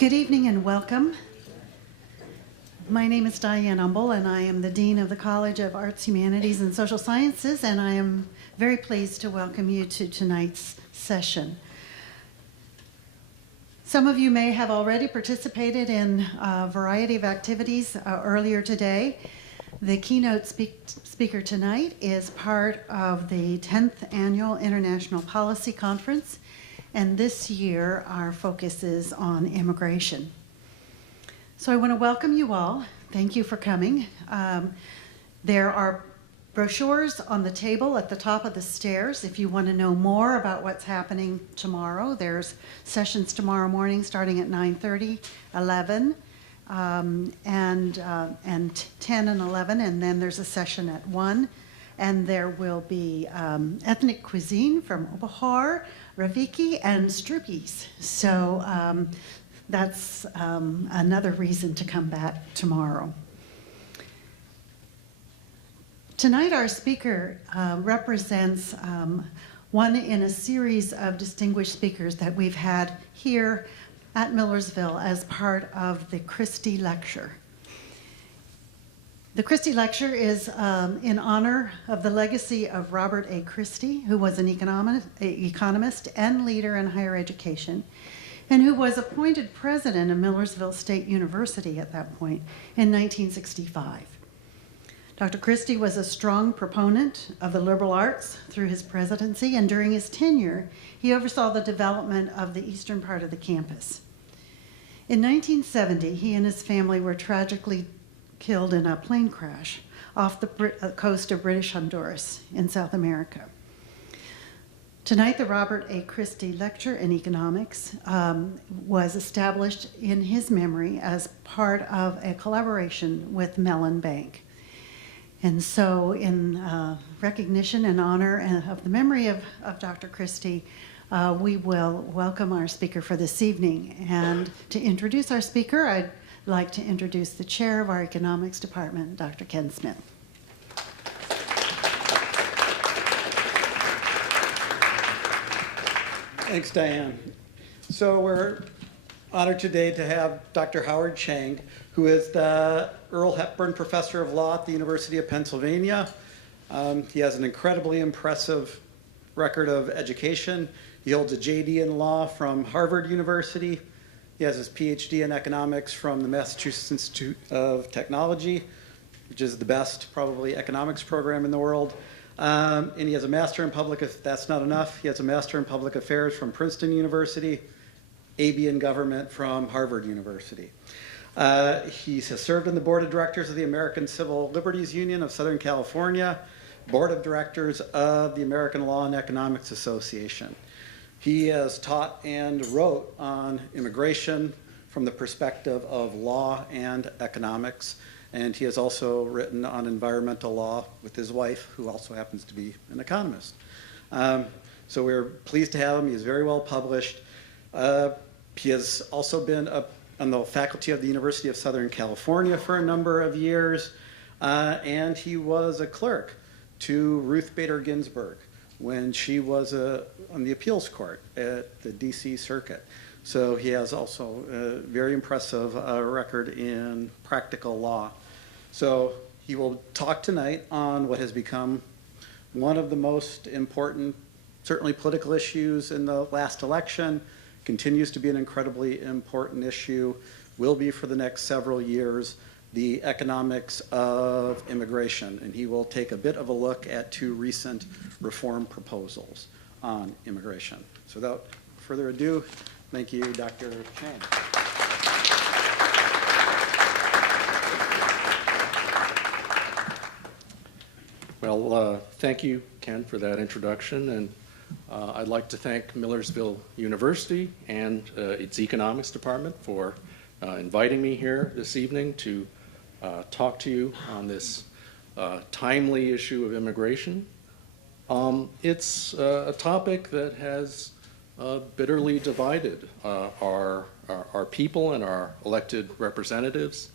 Good evening and welcome. My name is Diane Umble, and I am the Dean of the College of Arts, Humanities, and Social Sciences, and I am very pleased to welcome you to tonight's session. Some of you may have already participated in a variety of activities earlier today. The keynote speaker tonight is part of the 10th Annual International Policy Conference, and this year our focus is on immigration. So I want to welcome you all. Thank you for coming. There are brochures on the table at the top of the stairs if you want to know more about what's happening tomorrow. There's sessions tomorrow morning starting at 9:30, 11, and 10 and 11, and then there's a session at 1. And there will be ethnic cuisine from Obahar, Rafiki, and Struppies. So that's another reason to come back tomorrow. Tonight our speaker represents one in a series of distinguished speakers that we've had here at Millersville as part of the Christie Lecture. The Christie Lecture is in honor of the legacy of Robert A. Christie, who was an economist and leader in higher education, and who was appointed president of Millersville State University at that point in 1965. Dr. Christie was a strong proponent of the liberal arts through his presidency, and during his tenure, he oversaw the development of the eastern part of the campus. In 1970, he and his family were tragically killed in a plane crash off the coast of British Honduras in South America. Tonight, the Robert A. Christie Lecture in Economics was established in his memory as part of a collaboration with Mellon Bank. And so in recognition and honor of the memory of Dr. Christie, we will welcome our speaker for this evening. And to introduce our speaker, I'd like to introduce the chair of our economics department, Dr. Ken Smith. Thanks, Diane. So we're honored today to have Dr. Howard Chang, who is the Earl Hepburn Professor of Law at the University of Pennsylvania. He has an incredibly impressive record of education. He holds a JD in law from Harvard University. He has his PhD in economics from the Massachusetts Institute of Technology, which is the best, probably, economics program in the world. And he has a master in public, if that's not enough, he has a master in public affairs from Princeton University, AB in government from Harvard University. He has served on the board of directors of the American Civil Liberties Union of Southern California, board of directors of the American Law and Economics Association. He has taught and wrote on immigration from the perspective of law and economics, and he has also written on environmental law with his wife, who also happens to be an economist. So we're pleased to have him. He is very well published. He has also been on the faculty of the University of Southern California for a number of years, and he was a clerk to Ruth Bader Ginsburg when she was on the appeals court at the DC Circuit. So he has also a very impressive record in practical law. So he will talk tonight on what has become one of the most important, certainly political issues in the last election, continues to be an incredibly important issue, will be for the next several years, the economics of immigration. And he will take a bit of a look at two recent reform proposals on immigration. So without further ado, thank you, Dr. Chang. Well, thank you, Ken, for that introduction. And I'd like to thank Millersville University and its economics department for inviting me here this evening to talk to you on this timely issue of immigration. It's a topic that has bitterly divided our people and our elected representatives.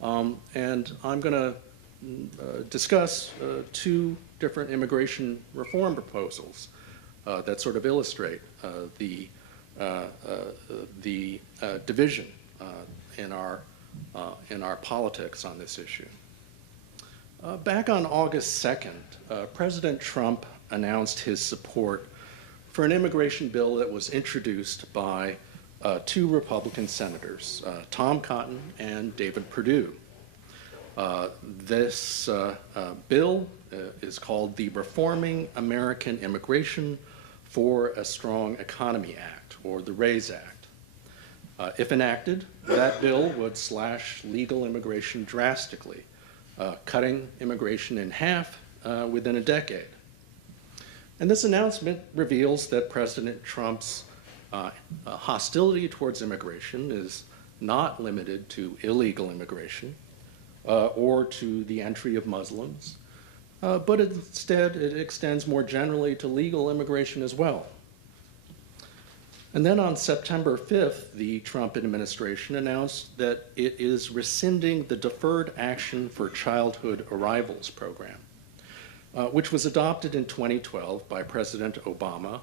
And I'm going to discuss two different immigration reform proposals that sort of illustrate the division in our politics on this issue. Back on August 2nd, President Trump announced his support for an immigration bill that was introduced by two Republican senators, Tom Cotton and David Perdue. This bill is called the Reforming American Immigration for a Strong Economy Act, or the RAISE Act. If enacted, that bill would slash legal immigration drastically, cutting immigration in half within a decade. And this announcement reveals that President Trump's hostility towards immigration is not limited to illegal immigration or to the entry of Muslims, but instead it extends more generally to legal immigration as well. And then on September 5th, the Trump administration announced that it is rescinding the Deferred Action for Childhood Arrivals program, which was adopted in 2012 by President Obama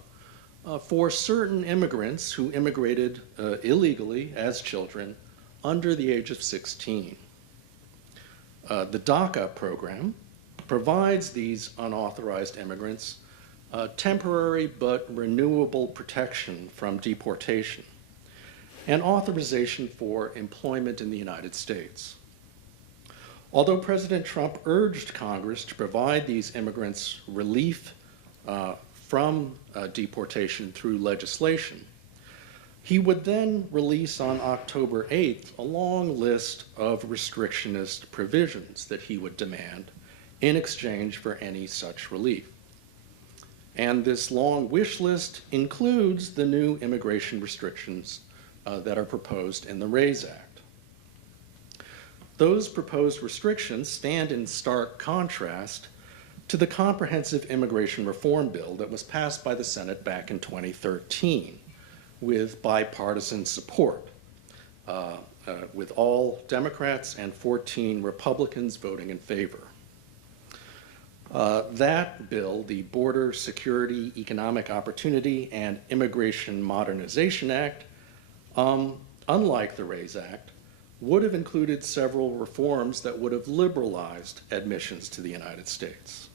for certain immigrants who immigrated illegally as children under the age of 16. The DACA program provides these unauthorized immigrants temporary but renewable protection from deportation and authorization for employment in the United States. Although President Trump urged Congress to provide these immigrants relief from deportation through legislation, he would then release on October 8th a long list of restrictionist provisions that he would demand in exchange for any such relief. And this long wish list includes the new immigration restrictions that are proposed in the RAISE Act. Those proposed restrictions stand in stark contrast to the comprehensive immigration reform bill that was passed by the Senate back in 2013 with bipartisan support, with all Democrats and 14 Republicans voting in favor. That bill, the Border Security, Economic Opportunity, and Immigration Modernization Act, unlike the RAISE Act, would have included several reforms that would have liberalized admissions to the United States.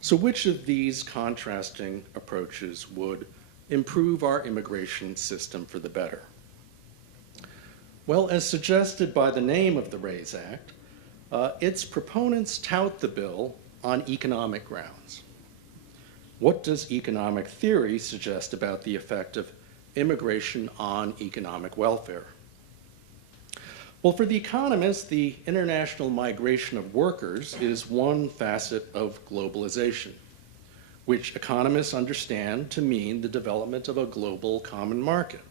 So which of these contrasting approaches would improve our immigration system for the better? Well, as suggested by the name of the RAISE Act, its proponents tout the bill on economic grounds. What does economic theory suggest about the effect of immigration on economic welfare? Well, for the economists, the international migration of workers is one facet of globalization, which economists understand to mean the development of a global common market.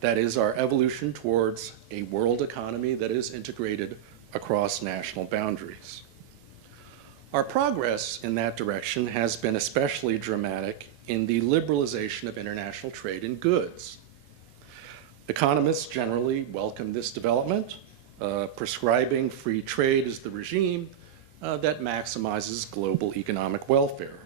That is, our evolution towards a world economy that is integrated across national boundaries. Our progress in that direction has been especially dramatic in the liberalization of international trade in goods. Economists generally welcome this development, prescribing free trade as the regime that maximizes global economic welfare.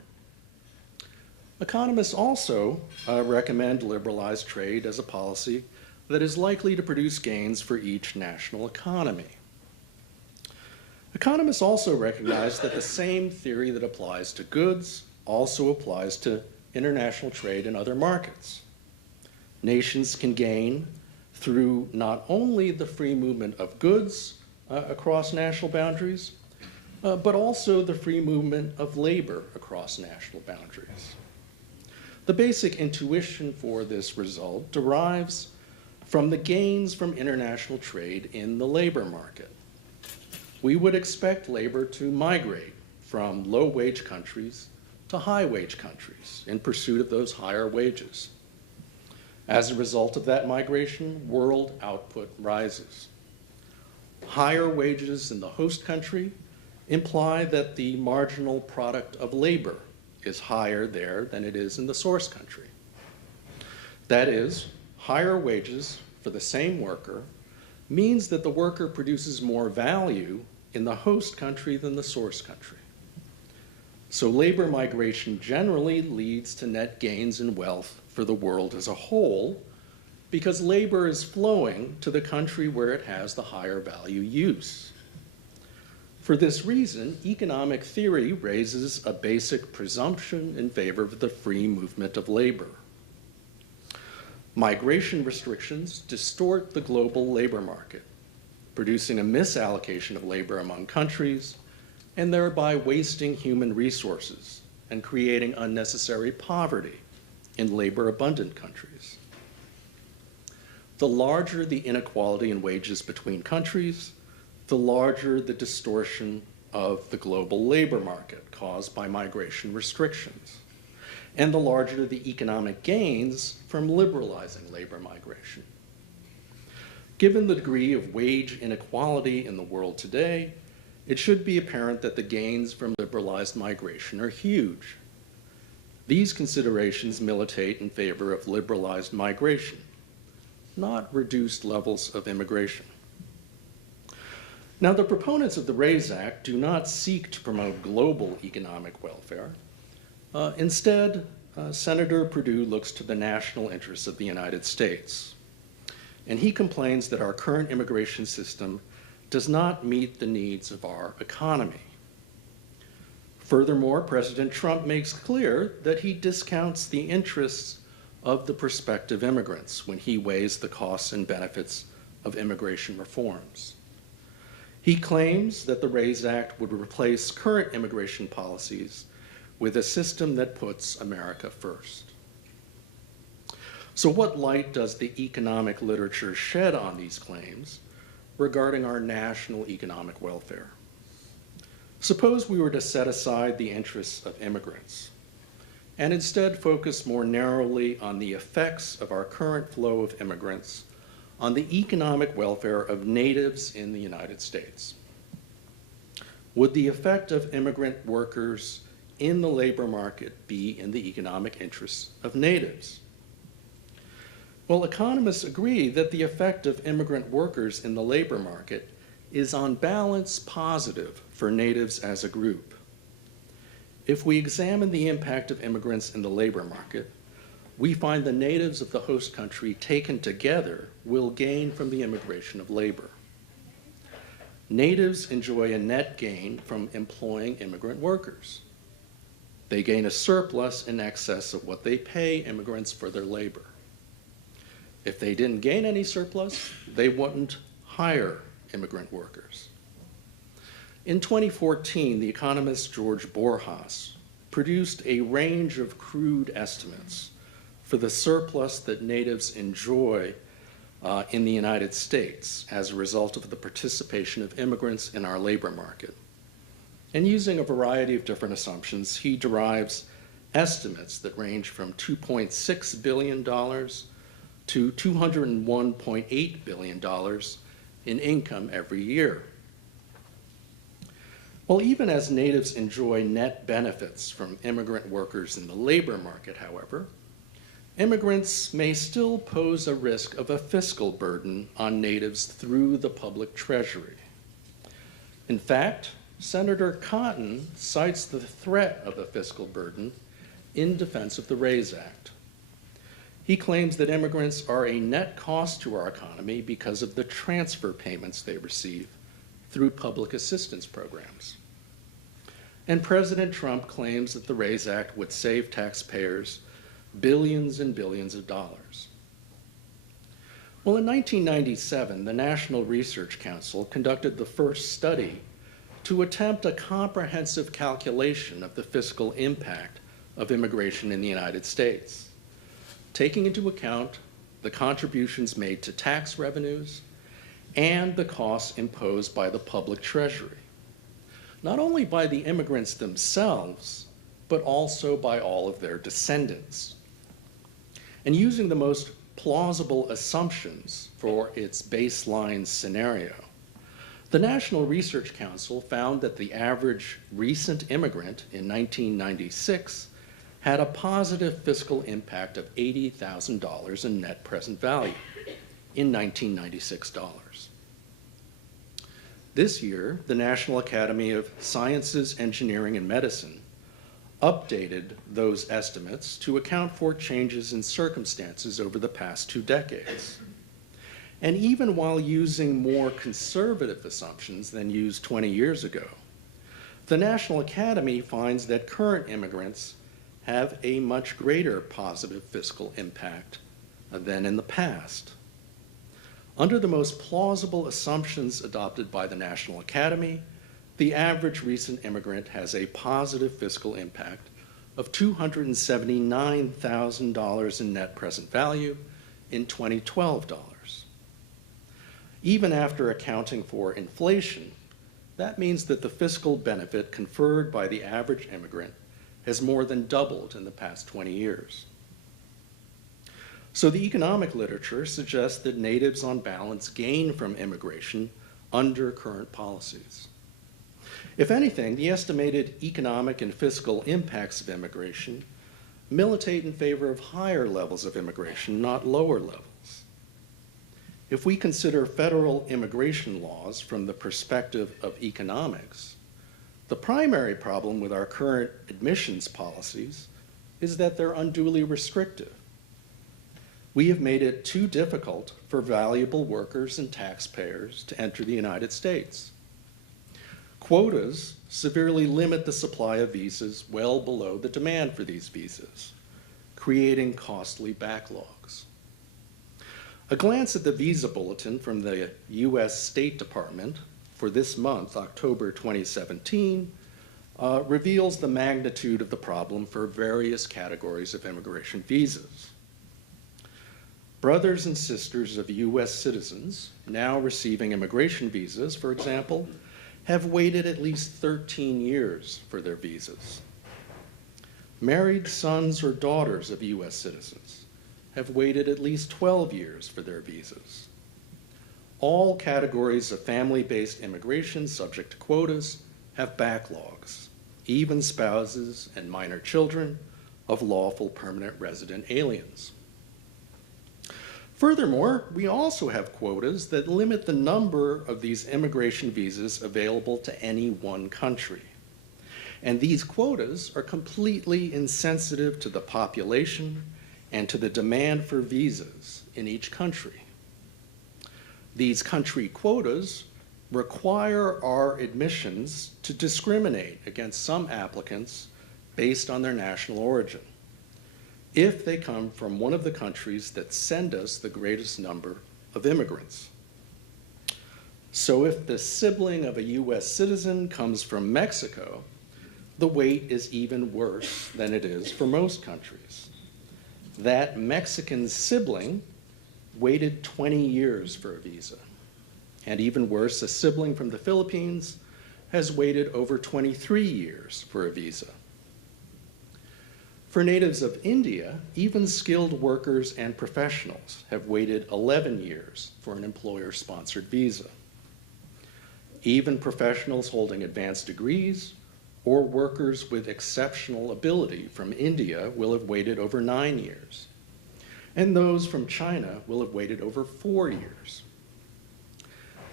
Economists also recommend liberalized trade as a policy that is likely to produce gains for each national economy. Economists also recognize that the same theory that applies to goods also applies to international trade in other markets. Nations can gain through not only the free movement of goods across national boundaries, but also the free movement of labor across national boundaries. The basic intuition for this result derives from the gains from international trade in the labor market. We would expect labor to migrate from low-wage countries to high-wage countries in pursuit of those higher wages. As a result of that migration, world output rises. Higher wages in the host country imply that the marginal product of labor is higher there than it is in the source country. That is, higher wages for the same worker means that the worker produces more value in the host country than the source country. So labor migration generally leads to net gains in wealth for the world as a whole, because labor is flowing to the country where it has the higher value use. For this reason, economic theory raises a basic presumption in favor of the free movement of labor. Migration restrictions distort the global labor market, producing a misallocation of labor among countries and thereby wasting human resources and creating unnecessary poverty in labor-abundant countries. The larger the inequality in wages between countries, the larger the distortion of the global labor market caused by migration restrictions, and the larger the economic gains from liberalizing labor migration. Given the degree of wage inequality in the world today, it should be apparent that the gains from liberalized migration are huge. These considerations militate in favor of liberalized migration, not reduced levels of immigration. Now, the proponents of the RAISE Act do not seek to promote global economic welfare. Instead, Senator Perdue looks to the national interests of the United States. And he complains that our current immigration system does not meet the needs of our economy. Furthermore, President Trump makes clear that he discounts the interests of the prospective immigrants when he weighs the costs and benefits of immigration reforms. He claims that the RAISE Act would replace current immigration policies with a system that puts America first. So what light does the economic literature shed on these claims regarding our national economic welfare? Suppose we were to set aside the interests of immigrants and instead focus more narrowly on the effects of our current flow of immigrants on the economic welfare of natives in the United States. Would the effect of immigrant workers in the labor market be in the economic interests of natives? Well, economists agree that the effect of immigrant workers in the labor market is on balance positive for natives as a group. If we examine the impact of immigrants in the labor market, we find the natives of the host country taken together will gain from the immigration of labor. Natives enjoy a net gain from employing immigrant workers. They gain a surplus in excess of what they pay immigrants for their labor. If they didn't gain any surplus, they wouldn't hire immigrant workers. In 2014, the economist George Borjas produced a range of crude estimates for the surplus that natives enjoy in the United States as a result of the participation of immigrants in our labor market. And using a variety of different assumptions, he derives estimates that range from $2.6 billion to $201.8 billion in income every year. Well, even as natives enjoy net benefits from immigrant workers in the labor market, however, immigrants may still pose a risk of a fiscal burden on natives through the public treasury. In fact, Senator Cotton cites the threat of a fiscal burden in defense of the RAISE Act. He claims that immigrants are a net cost to our economy because of the transfer payments they receive through public assistance programs. And President Trump claims that the RAISE Act would save taxpayers billions and billions of dollars. Well, in 1997, the National Research Council conducted the first study to attempt a comprehensive calculation of the fiscal impact of immigration in the United States, taking into account the contributions made to tax revenues and the costs imposed by the public treasury, not only by the immigrants themselves, but also by all of their descendants. And using the most plausible assumptions for its baseline scenario, the National Research Council found that the average recent immigrant in 1996 had a positive fiscal impact of $80,000 in net present value in 1996 dollars. This year, the National Academy of Sciences, Engineering, and Medicine updated those estimates to account for changes in circumstances over the past 2 decades. And even while using more conservative assumptions than used 20 years ago, the National Academy finds that current immigrants have a much greater positive fiscal impact than in the past. Under the most plausible assumptions adopted by the National Academy, the average recent immigrant has a positive fiscal impact of $279,000 in net present value in 2012 dollars. Even after accounting for inflation, that means that the fiscal benefit conferred by the average immigrant has more than doubled in the past 20 years. So the economic literature suggests that natives on balance gain from immigration under current policies. If anything, the estimated economic and fiscal impacts of immigration militate in favor of higher levels of immigration, not lower levels. If we consider federal immigration laws from the perspective of economics, the primary problem with our current admissions policies is that they're unduly restrictive. We have made it too difficult for valuable workers and taxpayers to enter the United States. Quotas severely limit the supply of visas well below the demand for these visas, creating costly backlogs. A glance at the visa bulletin from the U.S. State Department for this month, October 2017, reveals the magnitude of the problem for various categories of immigration visas. Brothers and sisters of U.S. citizens now receiving immigration visas, for example, have waited at least 13 years for their visas. Married sons or daughters of U.S. citizens have waited at least 12 years for their visas. All categories of family-based immigration subject to quotas have backlogs, even spouses and minor children of lawful permanent resident aliens. Furthermore, we also have quotas that limit the number of these immigration visas available to any one country. And these quotas are completely insensitive to the population and to the demand for visas in each country. These country quotas require our admissions to discriminate against some applicants based on their national origin, if they come from one of the countries that send us the greatest number of immigrants. So if the sibling of a U.S. citizen comes from Mexico, the wait is even worse than it is for most countries. That Mexican sibling waited 20 years for a visa. And even worse, a sibling from the Philippines has waited over 23 years for a visa. For natives of India, even skilled workers and professionals have waited 11 years for an employer-sponsored visa. Even professionals holding advanced degrees or workers with exceptional ability from India will have waited over 9 years. And those from China will have waited over 4 years.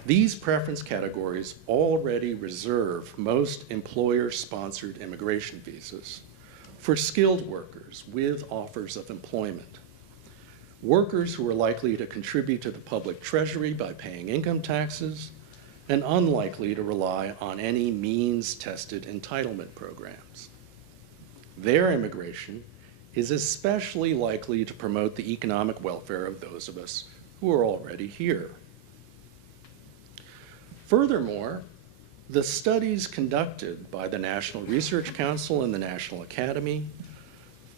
These preference categories already reserve most employer-sponsored immigration visas for skilled workers with offers of employment, workers who are likely to contribute to the public treasury by paying income taxes, and unlikely to rely on any means-tested entitlement programs. Their immigration is especially likely to promote the economic welfare of those of us who are already here. Furthermore, the studies conducted by the National Research Council and the National Academy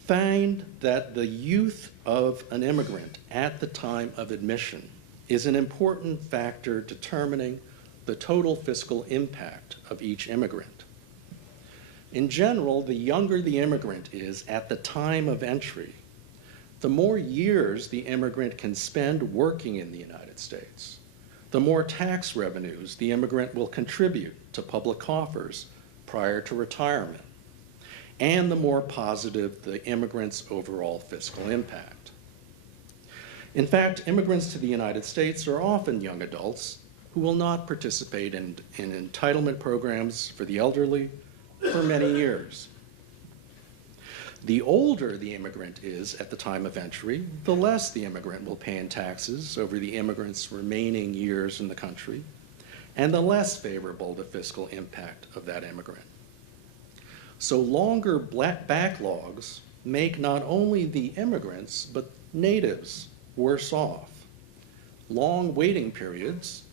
find that the youth of an immigrant at the time of admission is an important factor determining the total fiscal impact of each immigrant. In general, the younger the immigrant is at the time of entry, the more years the immigrant can spend working in the United States, the more tax revenues the immigrant will contribute to public coffers prior to retirement, and the more positive the immigrant's overall fiscal impact. In fact, immigrants to the United States are often young adults who will not participate in entitlement programs for the elderly for many years. The older the immigrant is at the time of entry, the less the immigrant will pay in taxes over the immigrant's remaining years in the country, and the less favorable the fiscal impact of that immigrant. So longer backlogs make not only the immigrants, but natives worse off. Long waiting periods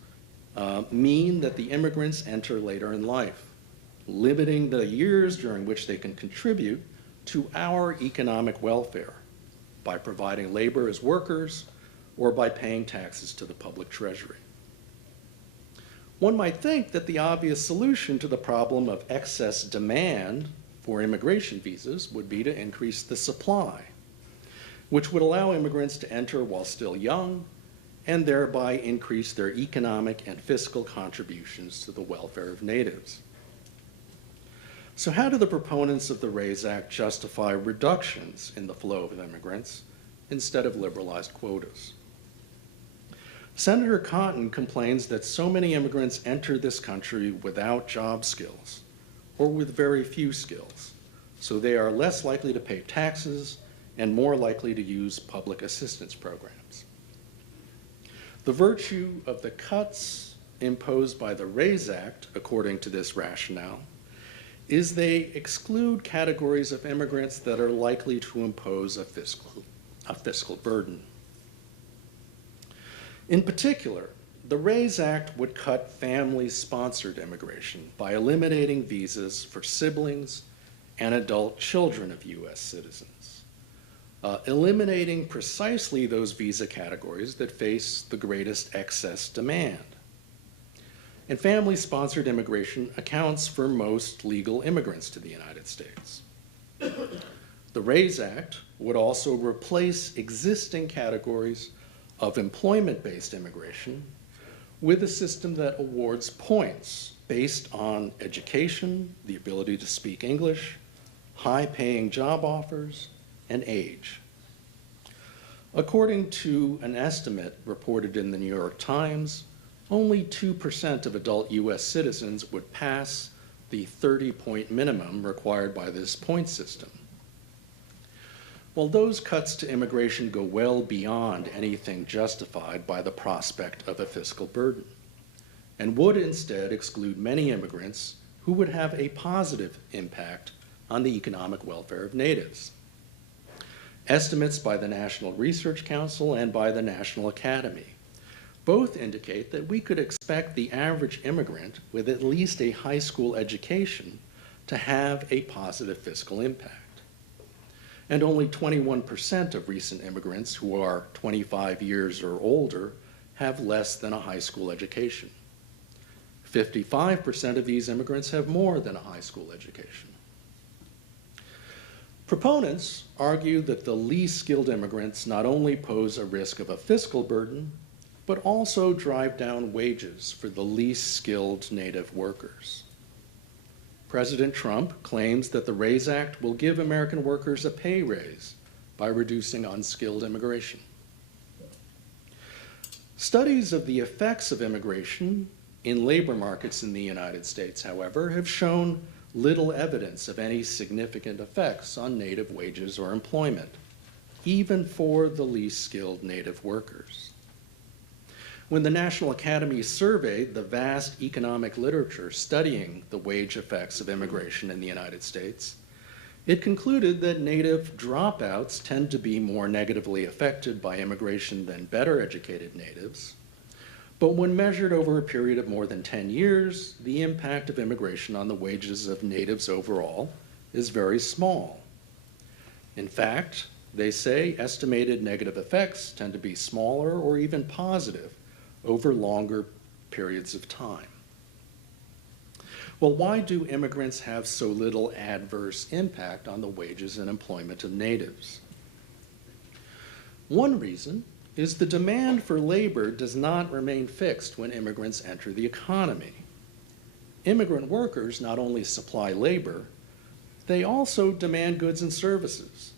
mean that the immigrants enter later in life, limiting the years during which they can contribute to our economic welfare by providing labor as workers or by paying taxes to the public treasury. One might think that the obvious solution to the problem of excess demand for immigration visas would be to increase the supply, which would allow immigrants to enter while still young and thereby increase their economic and fiscal contributions to the welfare of natives. So how do the proponents of the RAISE Act justify reductions in the flow of immigrants instead of liberalized quotas? Senator Cotton complains that so many immigrants enter this country without job skills or with very few skills, so they are less likely to pay taxes and more likely to use public assistance programs. The virtue of the cuts imposed by the RAISE Act, according to this rationale, is they exclude categories of immigrants that are likely to impose a fiscal burden. In particular, the RAISE Act would cut family-sponsored immigration by eliminating visas for siblings and adult children of U.S. citizens, eliminating precisely those visa categories that face the greatest excess demand. And family-sponsored immigration accounts for most legal immigrants to the United States. The RAISE Act would also replace existing categories of employment-based immigration with a system that awards points based on education, the ability to speak English, high-paying job offers, and age. According to an estimate reported in the New York Times, only 2% of adult U.S. citizens would pass the 30-point minimum required by this point system. Well, those cuts to immigration go well beyond anything justified by the prospect of a fiscal burden, and would instead exclude many immigrants who would have a positive impact on the economic welfare of natives. Estimates by the National Research Council and by the National Academy both indicate that we could expect the average immigrant with at least a high school education to have a positive fiscal impact. And only 21% of recent immigrants who are 25 years or older have less than a high school education. 55% of these immigrants have more than a high school education. Proponents argue that the least skilled immigrants not only pose a risk of a fiscal burden, but also drive down wages for the least skilled native workers. President Trump claims that the RAISE Act will give American workers a pay raise by reducing unskilled immigration. Studies of the effects of immigration in labor markets in the United States, however, have shown little evidence of any significant effects on native wages or employment, even for the least skilled native workers. When the National Academy surveyed the vast economic literature studying the wage effects of immigration in the United States, it concluded that native dropouts tend to be more negatively affected by immigration than better educated natives. But when measured over a period of more than 10 years, the impact of immigration on the wages of natives overall is very small. In fact, they say estimated negative effects tend to be smaller or even positive over longer periods of time. Well, why do immigrants have so little adverse impact on the wages and employment of natives? One reason is the demand for labor does not remain fixed when immigrants enter the economy. Immigrant workers not only supply labor, they also demand goods and services,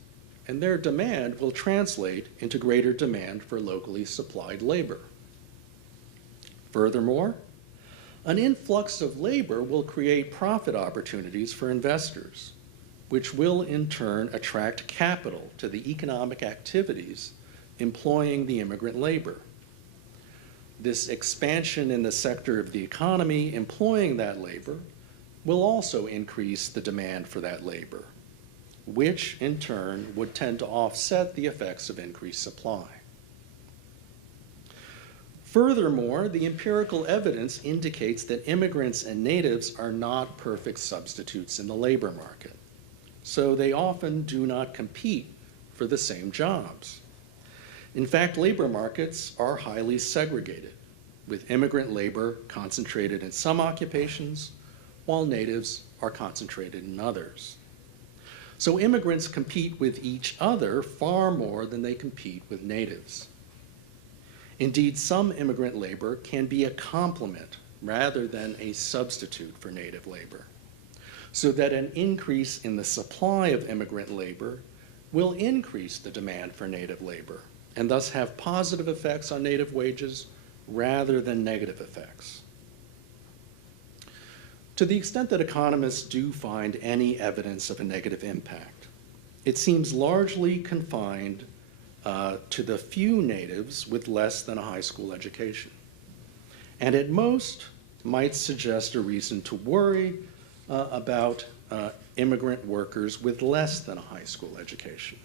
and their demand will translate into greater demand for locally supplied labor. Furthermore, an influx of labor will create profit opportunities for investors, which will in turn attract capital to the economic activities employing the immigrant labor. This expansion in the sector of the economy employing that labor will also increase the demand for that labor, which in turn would tend to offset the effects of increased supply. Furthermore, the empirical evidence indicates that immigrants and natives are not perfect substitutes in the labor market, so they often do not compete for the same jobs. In fact, labor markets are highly segregated, with immigrant labor concentrated in some occupations, while natives are concentrated in others. So immigrants compete with each other far more than they compete with natives. Indeed, some immigrant labor can be a complement rather than a substitute for native labor, so that an increase in the supply of immigrant labor will increase the demand for native labor, and thus have positive effects on native wages rather than negative effects. To the extent that economists do find any evidence of a negative impact, it seems largely confined to the few natives with less than a high school education, and at most might suggest a reason to worry about immigrant workers with less than a high school education.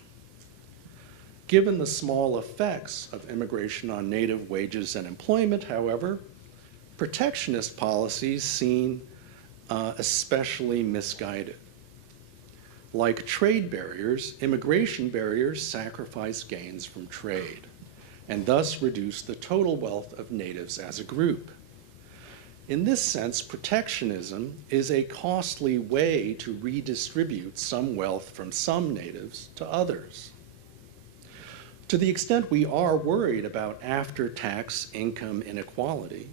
Given the small effects of immigration on native wages and employment, however, protectionist policies seem especially misguided. Like trade barriers, immigration barriers sacrifice gains from trade, and thus reduce the total wealth of natives as a group. In this sense, protectionism is a costly way to redistribute some wealth from some natives to others. To the extent we are worried about after-tax income inequality,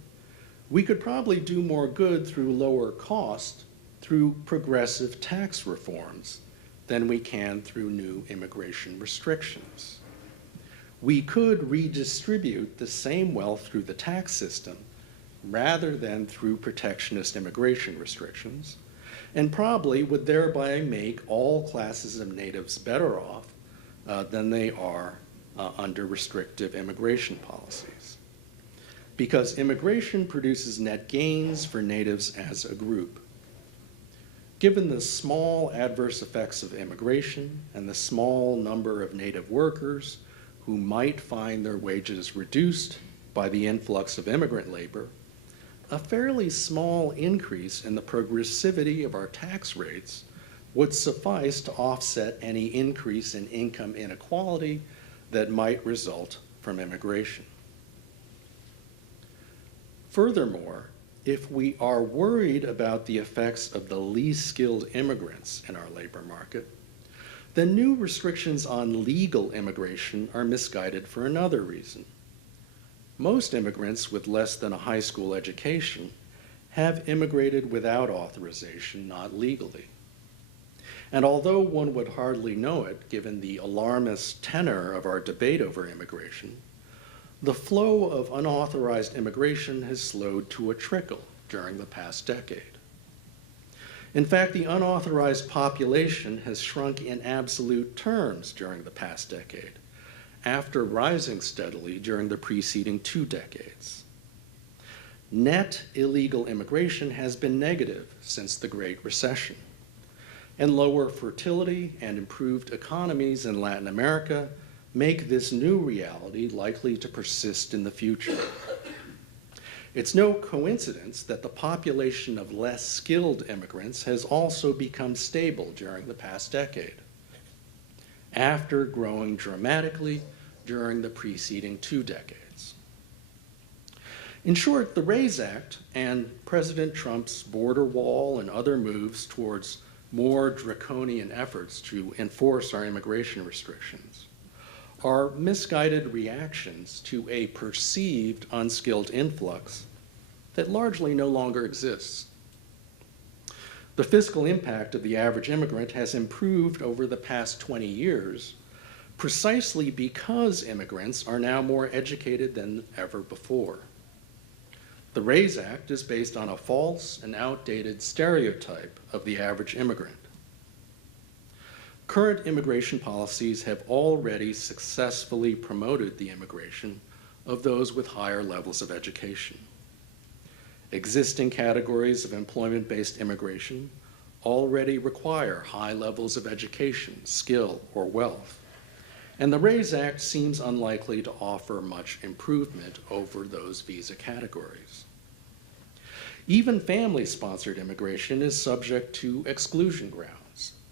we could probably do more good through lower cost through progressive tax reforms than we can through new immigration restrictions. We could redistribute the same wealth through the tax system rather than through protectionist immigration restrictions, and probably would thereby make all classes of natives better off than they are under restrictive immigration policies. Because immigration produces net gains for natives as a group. Given the small adverse effects of immigration and the small number of native workers who might find their wages reduced by the influx of immigrant labor, a fairly small increase in the progressivity of our tax rates would suffice to offset any increase in income inequality that might result from immigration. Furthermore, if we are worried about the effects of the least skilled immigrants in our labor market, then new restrictions on legal immigration are misguided for another reason. Most immigrants with less than a high school education have immigrated without authorization, not legally. And although one would hardly know it, given the alarmist tenor of our debate over immigration, the flow of unauthorized immigration has slowed to a trickle during the past decade. In fact, the unauthorized population has shrunk in absolute terms during the past decade, after rising steadily during the preceding 2 decades. Net illegal immigration has been negative since the Great Recession, and lower fertility and improved economies in Latin America make this new reality likely to persist in the future. It's no coincidence that the population of less skilled immigrants has also become stable during the past decade, after growing dramatically during the preceding 2 decades. In short, the RAISE Act and President Trump's border wall and other moves towards more draconian efforts to enforce our immigration restrictions are misguided reactions to a perceived unskilled influx that largely no longer exists. The fiscal impact of the average immigrant has improved over the past 20 years precisely because immigrants are now more educated than ever before. The RAISE Act is based on a false and outdated stereotype of the average immigrant. current immigration policies have already successfully promoted the immigration of those with higher levels of education. Existing categories of employment-based immigration already require high levels of education, skill, or wealth, and the RAISE Act seems unlikely to offer much improvement over those visa categories. Even family-sponsored immigration is subject to exclusion grounds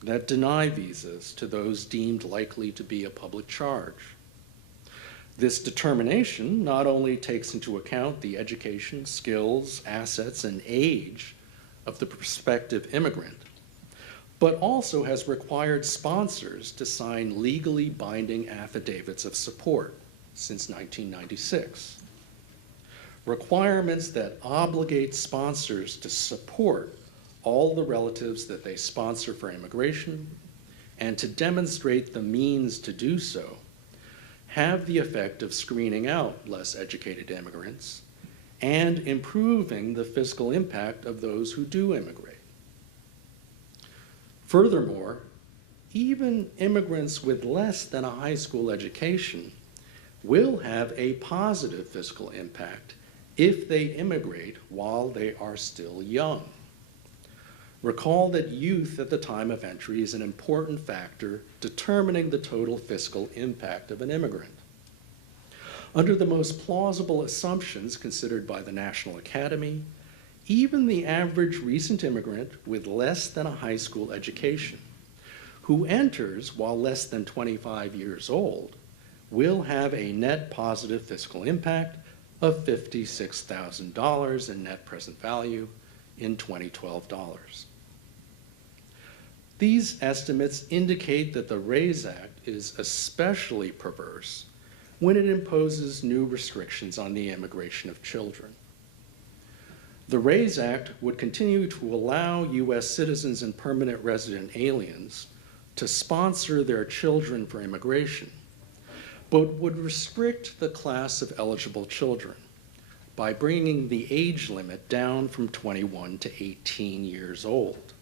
that deny visas to those deemed likely to be a public charge. This determination not only takes into account the education, skills, assets, and age of the prospective immigrant, but also has required sponsors to sign legally binding affidavits of support since 1996. Requirements that obligate sponsors to support all the relatives that they sponsor for immigration and to demonstrate the means to do so have the effect of screening out less educated immigrants and improving the fiscal impact of those who do immigrate. Furthermore, even immigrants with less than a high school education will have a positive fiscal impact if they immigrate while they are still young. Recall that youth at the time of entry is an important factor determining the total fiscal impact of an immigrant. Under the most plausible assumptions considered by the National Academy, even the average recent immigrant with less than a high school education, who enters while less than 25 years old, will have a net positive fiscal impact of $56,000 in net present value in 2012 dollars. These estimates indicate that the RAISE Act is especially perverse when it imposes new restrictions on the immigration of children. The RAISE Act would continue to allow U.S. citizens and permanent resident aliens to sponsor their children for immigration, but would restrict the class of eligible children by bringing the age limit down from 21 to 18 years old.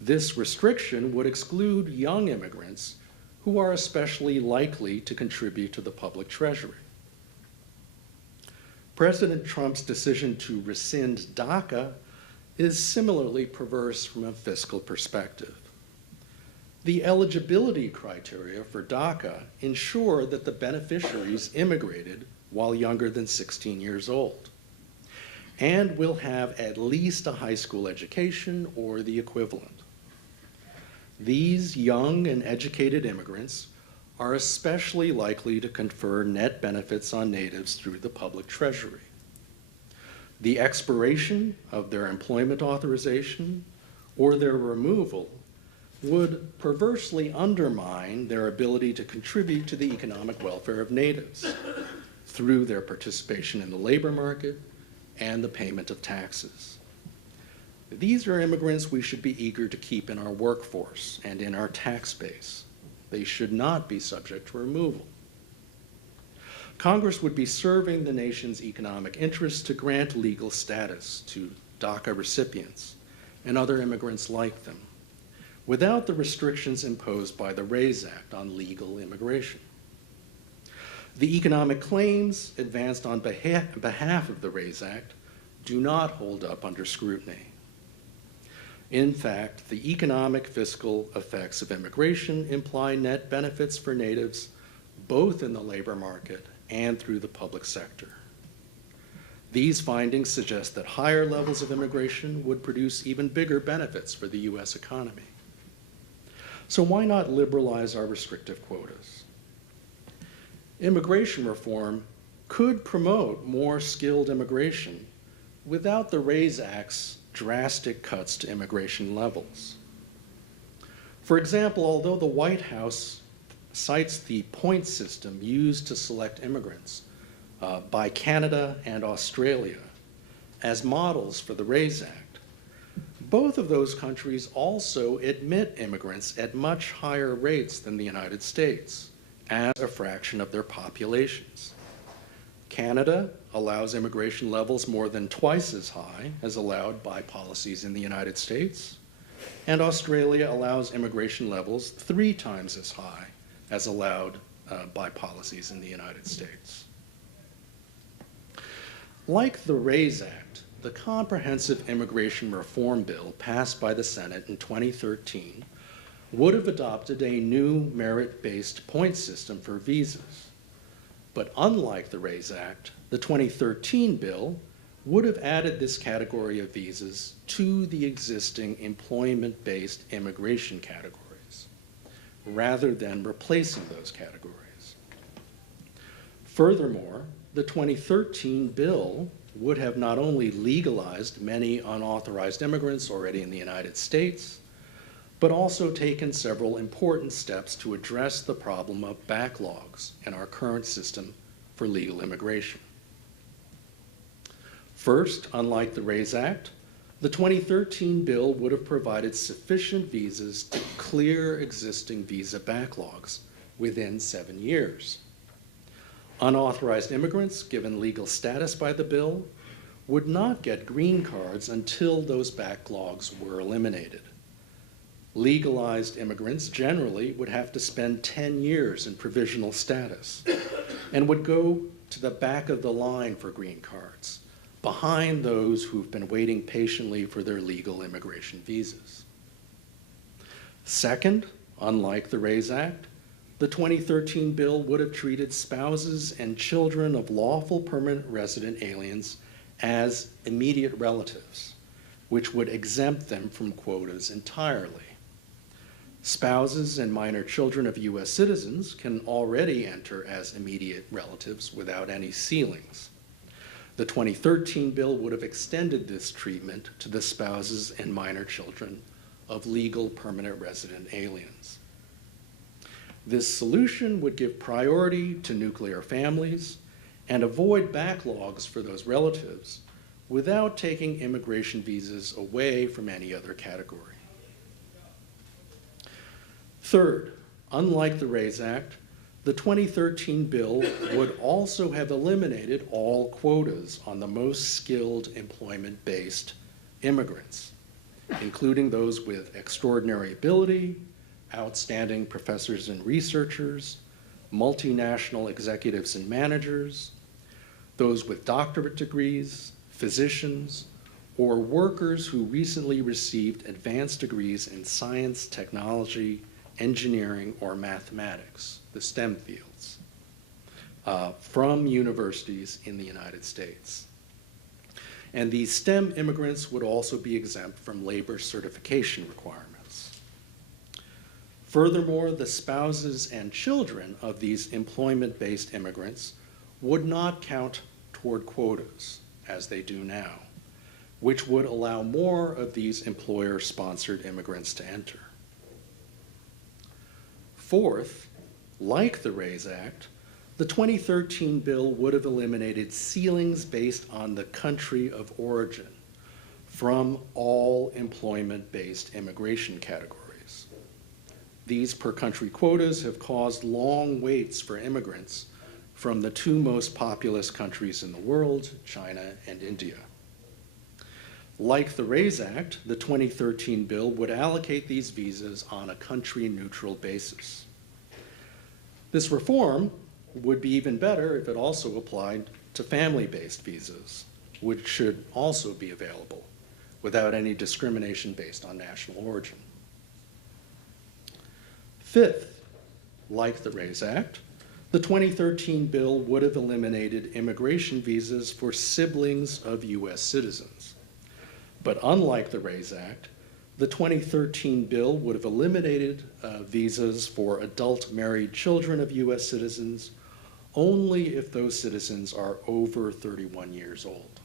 This restriction would exclude young immigrants who are especially likely to contribute to the public treasury. President Trump's decision to rescind DACA is similarly perverse from a fiscal perspective. The eligibility criteria for DACA ensure that the beneficiaries immigrated while younger than 16 years old and will have at least a high school education or the equivalent. These young and educated immigrants are especially likely to confer net benefits on natives through the public treasury. The expiration of their employment authorization or their removal would perversely undermine their ability to contribute to the economic welfare of natives through their participation in the labor market and the payment of taxes. These are immigrants we should be eager to keep in our workforce and in our tax base. They should not be subject to removal. Congress would be serving the nation's economic interests to grant legal status to DACA recipients and other immigrants like them, without the restrictions imposed by the RAISE Act on legal immigration. The economic claims advanced on behalf of the RAISE Act do not hold up under scrutiny. In fact, the economic fiscal effects of immigration imply net benefits for natives both in the labor market and through the public sector. These findings suggest that higher levels of immigration would produce even bigger benefits for the U.S. economy. So why not liberalize our restrictive quotas? Immigration reform could promote more skilled immigration without the RAISE Act's drastic cuts to immigration levels. For example, although the White House cites the point system used to select immigrants by Canada and Australia as models for the RAISE Act, both of those countries also admit immigrants at much higher rates than the United States as a fraction of their populations. Canada allows immigration levels more than twice as high as allowed by policies in the United States, and Australia allows immigration levels 3 times as high as allowed by policies in the United States. Like the RAISE Act, the Comprehensive Immigration Reform Bill passed by the Senate in 2013 would have adopted a new merit-based point system for visas. But unlike the RAISE Act, the 2013 bill would have added this category of visas to the existing employment-based immigration categories, rather than replacing those categories. Furthermore, the 2013 bill would have not only legalized many unauthorized immigrants already in the United States, but also taken several important steps to address the problem of backlogs in our current system for legal immigration. First, unlike the RAISE Act, the 2013 bill would have provided sufficient visas to clear existing visa backlogs within 7 years. Unauthorized immigrants given legal status by the bill would not get green cards until those backlogs were eliminated. Legalized immigrants generally would have to spend 10 years in provisional status and would go to the back of the line for green cards, behind those who've been waiting patiently for their legal immigration visas. Second, unlike the RAISE Act, the 2013 bill would have treated spouses and children of lawful permanent resident aliens as immediate relatives, which would exempt them from quotas entirely. Spouses and minor children of U.S. citizens can already enter as immediate relatives without any ceilings. The 2013 bill would have extended this treatment to the spouses and minor children of legal permanent resident aliens. This solution would give priority to nuclear families and avoid backlogs for those relatives without taking immigration visas away from any other category. Third, unlike the RAISE Act, the 2013 bill would also have eliminated all quotas on the most skilled employment-based immigrants, including those with extraordinary ability, outstanding professors and researchers, multinational executives and managers, those with doctorate degrees, physicians, or workers who recently received advanced degrees in science, technology, engineering, or mathematics, the STEM fields, from universities in the United States. And these STEM immigrants would also be exempt from labor certification requirements. Furthermore, the spouses and children of these employment-based immigrants would not count toward quotas, as they do now, which would allow more of these employer-sponsored immigrants to enter. Fourth, like the RAISE Act, the 2013 bill would have eliminated ceilings based on the country of origin from all employment-based immigration categories. These per-country quotas have caused long waits for immigrants from the 2 most populous countries in the world, China and India. Like the RAISE Act, the 2013 bill would allocate these visas on a country-neutral basis. This reform would be even better if it also applied to family-based visas, which should also be available without any discrimination based on national origin. Fifth, like the RAISE Act, the 2013 bill would have eliminated immigration visas for siblings of U.S. citizens. But unlike the RAISE Act, the 2013 bill would have eliminated visas for adult married children of U.S. citizens only if those citizens are over 31 years old.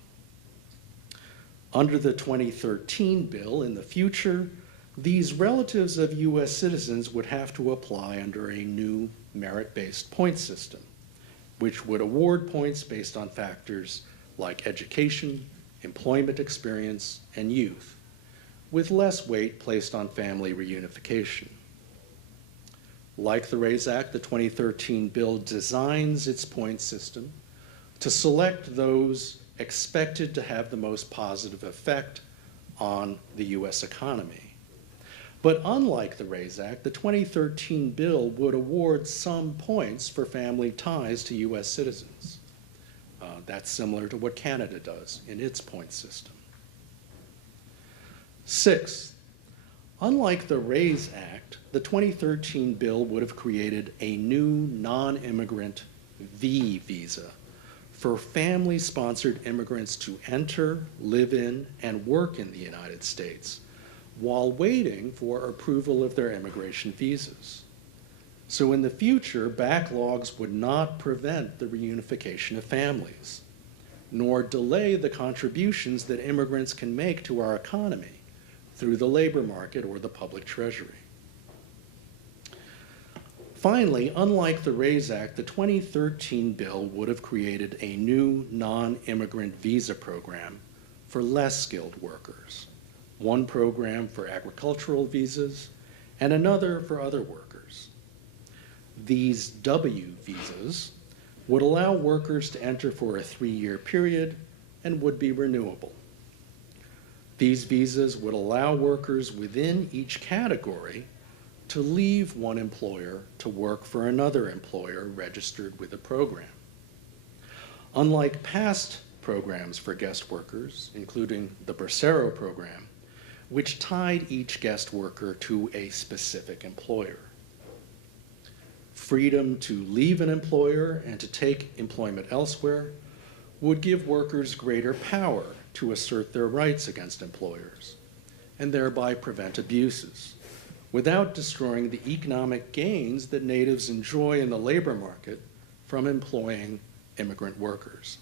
Under the 2013 bill, in the future, these relatives of U.S. citizens would have to apply under a new merit-based point system, which would award points based on factors like education, employment experience, and youth, with less weight placed on family reunification. Like the RAISE Act, the 2013 bill designs its point system to select those expected to have the most positive effect on the U.S. economy, But unlike the RAISE Act, the 2013 bill would award some points for family ties to U.S. citizens. That's similar to what Canada does in its point system. Sixth, unlike the RAISE Act, the 2013 bill would have created a new non-immigrant V visa for family-sponsored immigrants to enter, live in, and work in the United States while waiting for approval of their immigration visas. So in the future, backlogs would not prevent the reunification of families, nor delay the contributions that immigrants can make to our economy through the labor market or the public treasury. Finally, unlike the RAISE Act, the 2013 bill would have created a new non-immigrant visa program for less skilled workers, one program for agricultural visas and another for other workers. These W visas would allow workers to enter for a 3-year period and would be renewable. These visas would allow workers within each category to leave one employer to work for another employer registered with the program. Unlike past programs for guest workers, including the Bracero program, which tied each guest worker to a specific employer. Freedom to leave an employer and to take employment elsewhere would give workers greater power to assert their rights against employers and thereby prevent abuses without destroying the economic gains that natives enjoy in the labor market from employing immigrant workers.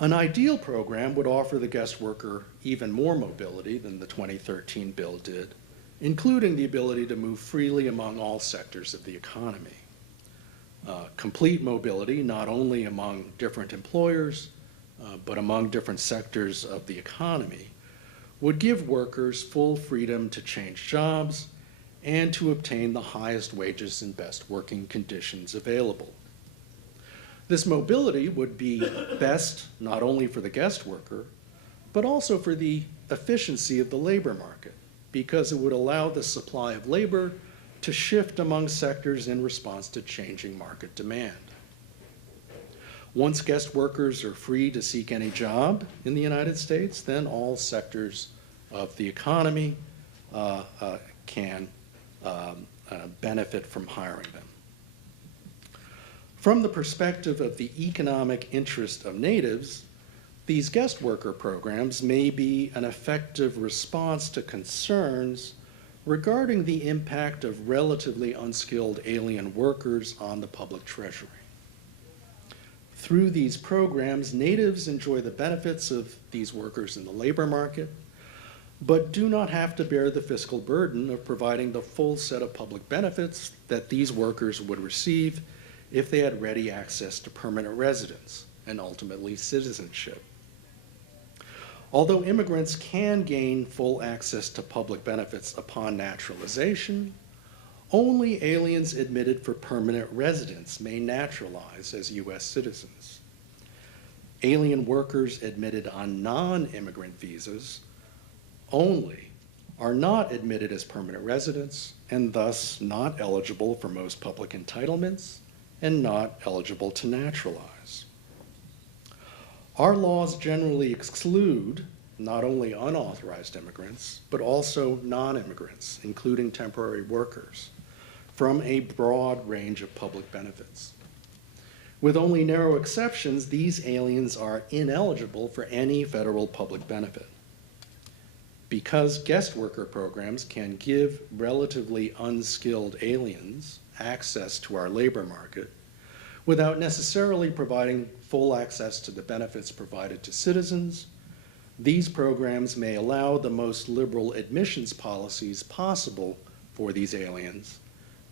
An ideal program would offer the guest worker even more mobility than the 2013 bill did, including the ability to move freely among all sectors of the economy. Complete mobility, not only among different employers, but among different sectors of the economy, would give workers full freedom to change jobs and to obtain the highest wages and best working conditions available. This mobility would be best not only for the guest worker, but also for the efficiency of the labor market, because it would allow the supply of labor to shift among sectors in response to changing market demand. Once guest workers are free to seek any job in the United States, then all sectors of the economy can benefit from hiring them. From the perspective of the economic interest of natives, these guest worker programs may be an effective response to concerns regarding the impact of relatively unskilled alien workers on the public treasury. Through these programs, natives enjoy the benefits of these workers in the labor market, but do not have to bear the fiscal burden of providing the full set of public benefits that these workers would receive if they had ready access to permanent residence and ultimately citizenship. Although immigrants can gain full access to public benefits upon naturalization, only aliens admitted for permanent residence may naturalize as U.S. citizens. Alien workers admitted on non-immigrant visas only are not admitted as permanent residents and thus not eligible for most public entitlements and not eligible to naturalize. Our laws generally exclude not only unauthorized immigrants, but also non-immigrants, including temporary workers, from a broad range of public benefits. With only narrow exceptions, these aliens are ineligible for any federal public benefit. Because guest worker programs can give relatively unskilled aliens access to our labor market without necessarily providing full access to the benefits provided to citizens, these programs may allow the most liberal admissions policies possible for these aliens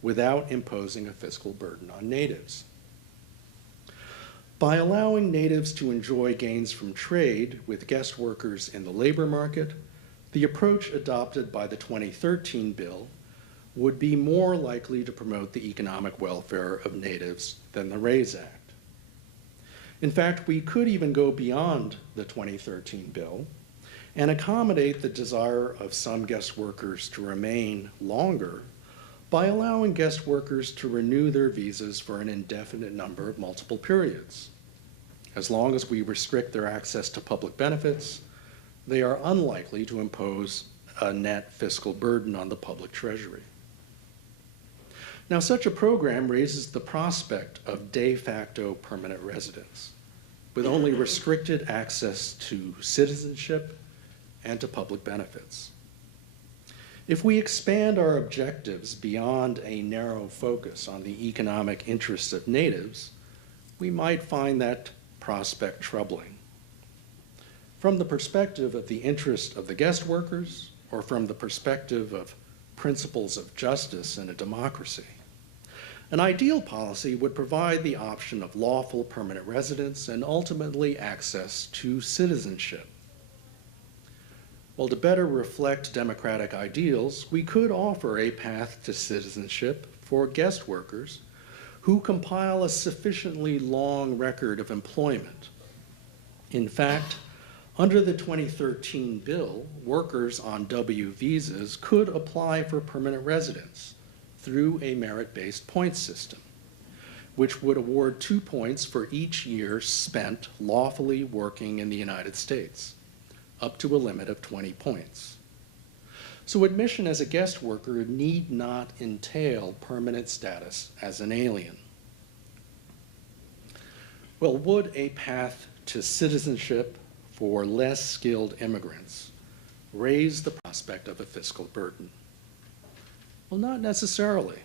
without imposing a fiscal burden on natives. By allowing natives to enjoy gains from trade with guest workers in the labor market, the approach adopted by the 2013 bill would be more likely to promote the economic welfare of natives than the RAISE Act. In fact, we could even go beyond the 2013 bill and accommodate the desire of some guest workers to remain longer by allowing guest workers to renew their visas for an indefinite number of multiple periods. As long as we restrict their access to public benefits, they are unlikely to impose a net fiscal burden on the public treasury. Now, such a program raises the prospect of de facto permanent residence, with only restricted access to citizenship and to public benefits. If we expand our objectives beyond a narrow focus on the economic interests of natives, we might find that prospect troubling. From the perspective of the interest of the guest workers, or from the perspective of principles of justice in a democracy, an ideal policy would provide the option of lawful permanent residence and ultimately access to citizenship. Well, to better reflect democratic ideals, we could offer a path to citizenship for guest workers who compile a sufficiently long record of employment. In fact, under the 2013 bill, workers on W visas could apply for permanent residence through a merit-based points system, which would award 2 points for each year spent lawfully working in the United States, up to a limit of 20 points. So admission as a guest worker need not entail permanent status as an alien. Well, would a path to citizenship for less skilled immigrants raise the prospect of a fiscal burden? Well, not necessarily.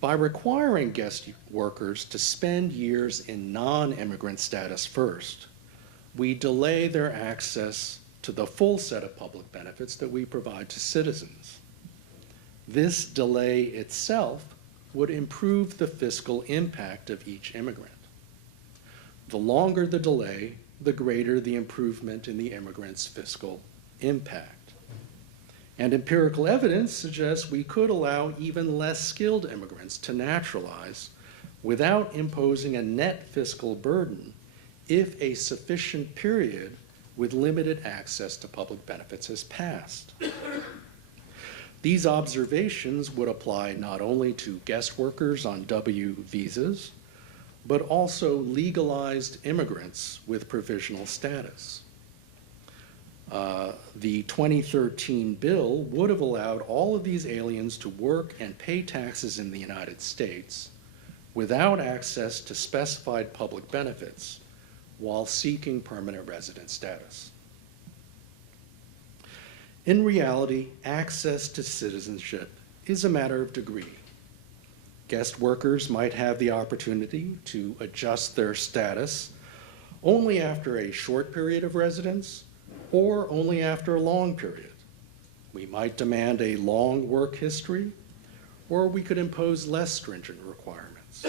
By requiring guest workers to spend years in non-immigrant status first, we delay their access to the full set of public benefits that we provide to citizens. This delay itself would improve the fiscal impact of each immigrant. The longer the delay, the greater the improvement in the immigrant's fiscal impact. And empirical evidence suggests we could allow even less skilled immigrants to naturalize without imposing a net fiscal burden if a sufficient period with limited access to public benefits has passed. These observations would apply not only to guest workers on W visas, but also legalized immigrants with provisional status. The 2013 bill would have allowed all of these aliens to work and pay taxes in the United States without access to specified public benefits while seeking permanent resident status. In reality, access to citizenship is a matter of degree. Guest workers might have the opportunity to adjust their status only after a short period of residence or only after a long period. We might demand a long work history, or we could impose less stringent requirements.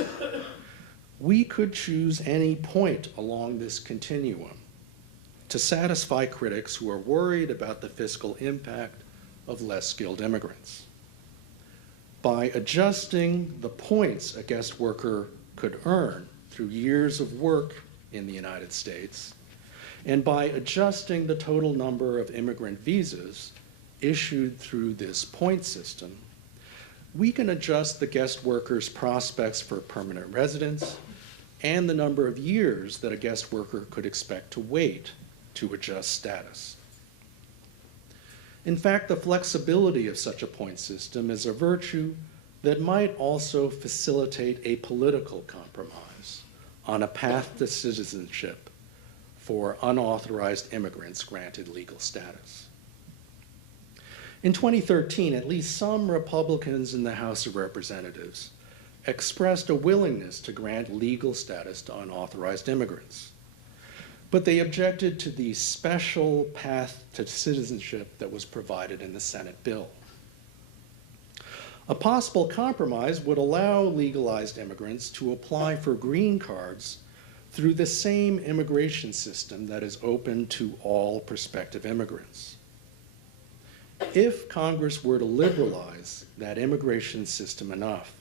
We could choose any point along this continuum to satisfy critics who are worried about the fiscal impact of less skilled immigrants. By adjusting the points a guest worker could earn through years of work in the United States, and by adjusting the total number of immigrant visas issued through this point system, we can adjust the guest worker's prospects for permanent residence and the number of years that a guest worker could expect to wait to adjust status. In fact, the flexibility of such a point system is a virtue that might also facilitate a political compromise on a path to citizenship for unauthorized immigrants granted legal status. In 2013, at least some Republicans in the House of Representatives expressed a willingness to grant legal status to unauthorized immigrants, but they objected to the special path to citizenship that was provided in the Senate bill. A possible compromise would allow legalized immigrants to apply for green cards through the same immigration system that is open to all prospective immigrants. If Congress were to liberalize that immigration system enough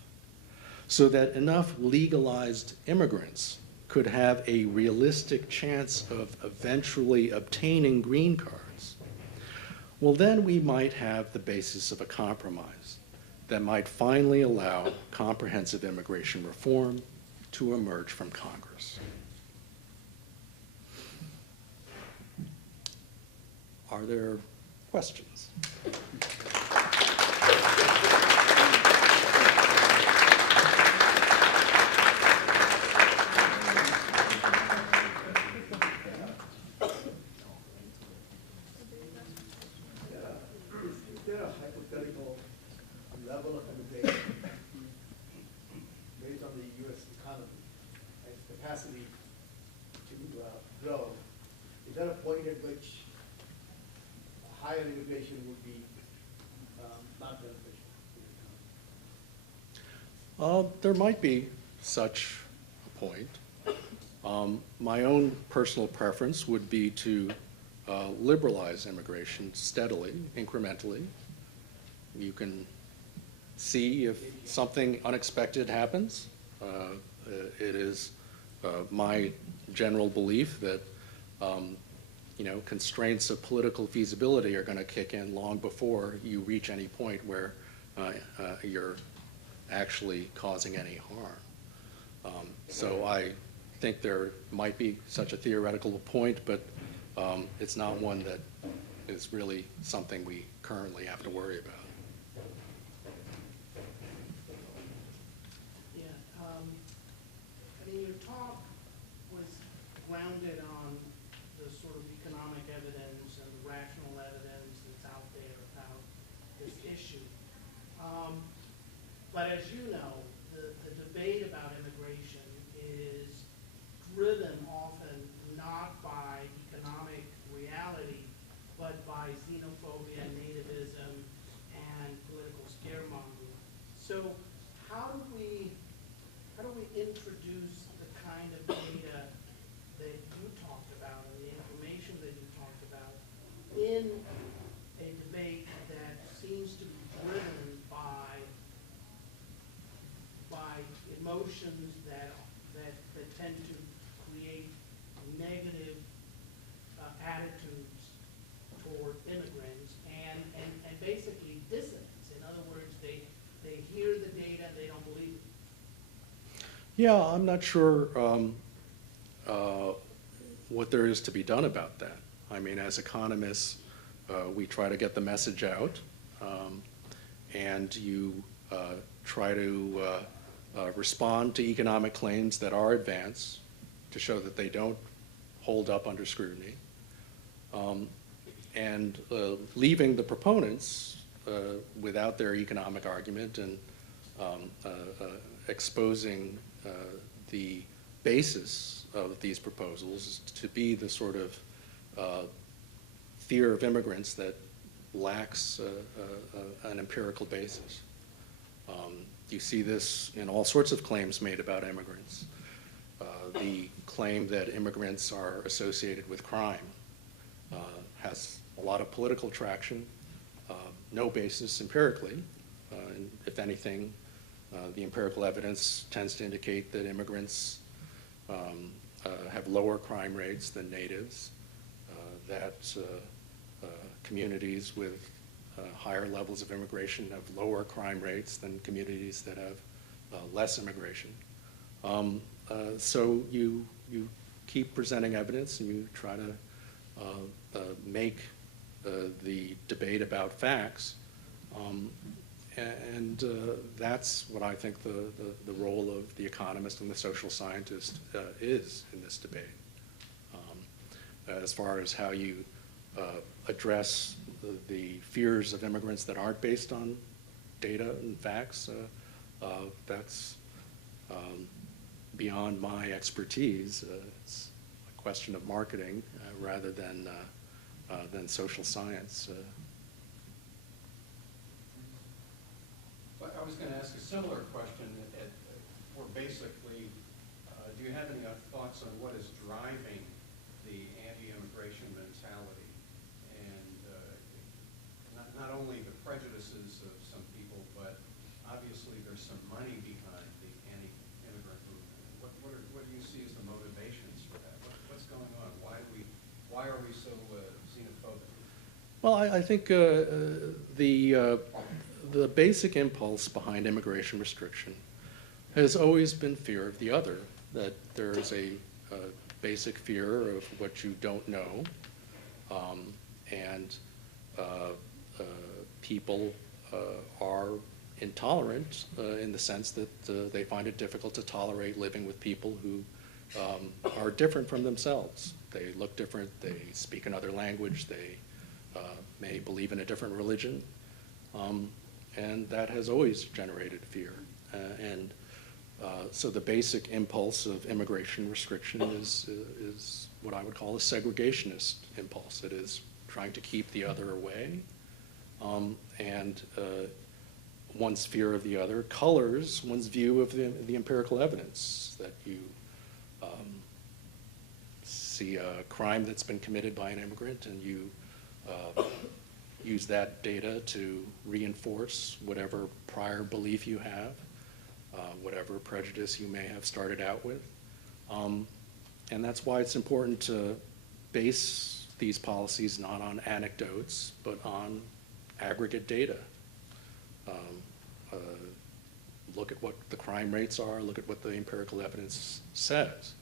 so that enough legalized immigrants could have a realistic chance of eventually obtaining green cards, well, then we might have the basis of a compromise that might finally allow comprehensive immigration reform to emerge from Congress. Are there questions? Is there a hypothetical level of immigration based on the U.S. economy and its capacity to grow? Is there a point at which higher immigration would be not beneficial to the economy? There might be such a point. My own personal preference would be to liberalize immigration steadily, incrementally. You can see if something unexpected happens. It is my general belief that constraints of political feasibility are going to kick in long before you reach any point where you're actually causing any harm. So I think there might be such a theoretical point, but it's not one that is really something we currently have to worry about. Yeah, your talk was grounded on the sort of economic evidence and the rational evidence that's out there about this issue. But as you know, the debate about immigration is driven often not by economic reality, but by xenophobia, nativism, and political scaremongering. So how do we introduce the kind of data that you talked about and the information that you talked about in a debate that seems to be driven by emotions that tend to create negative attitudes toward immigrants and basically dissonance. In other words, they hear the data, they don't believe it. Yeah, I'm not sure what there is to be done about that. I mean, as economists, we try to get the message out, and you try to respond to economic claims that are advanced to show that they don't hold up under scrutiny, and leaving the proponents without their economic argument and exposing the basis of these proposals to be the sort of fear of immigrants that lacks an empirical basis. You see this in all sorts of claims made about immigrants. The claim that immigrants are associated with crime has a lot of political traction, no basis empirically. And if anything, the empirical evidence tends to indicate that immigrants have lower crime rates than natives, that communities with higher levels of immigration have lower crime rates than communities that have less immigration. So you keep presenting evidence and you try to make the debate about facts. And that's what I think the role of the economist and the social scientist is in this debate. As far as how you address the fears of immigrants that aren't based on data and facts, that's beyond my expertise. It's a question of marketing rather than social science. I was going to ask a similar question, or basically, do you have any thoughts on what is driving the anti-immigration mentality, and not only the prejudices of some people, but obviously there's some money behind the anti-immigrant movement. What do you see as the motivations Well, I think the basic impulse behind immigration restriction has always been fear of the other, that there is a basic fear of what you don't know, and people are intolerant in the sense that they find it difficult to tolerate living with people who are different from themselves. They look different, they speak another language, they may believe in a different religion, and that has always generated fear. So the basic impulse of immigration restriction is what I would call a segregationist impulse. It is trying to keep the other away, and one's fear of the other colors one's view of the empirical evidence, that you see a crime that's been committed by an immigrant and you use that data to reinforce whatever prior belief you have, whatever prejudice you may have started out with. And that's why it's important to base these policies not on anecdotes, but on aggregate data. Look at what the crime rates are, look at what the empirical evidence says.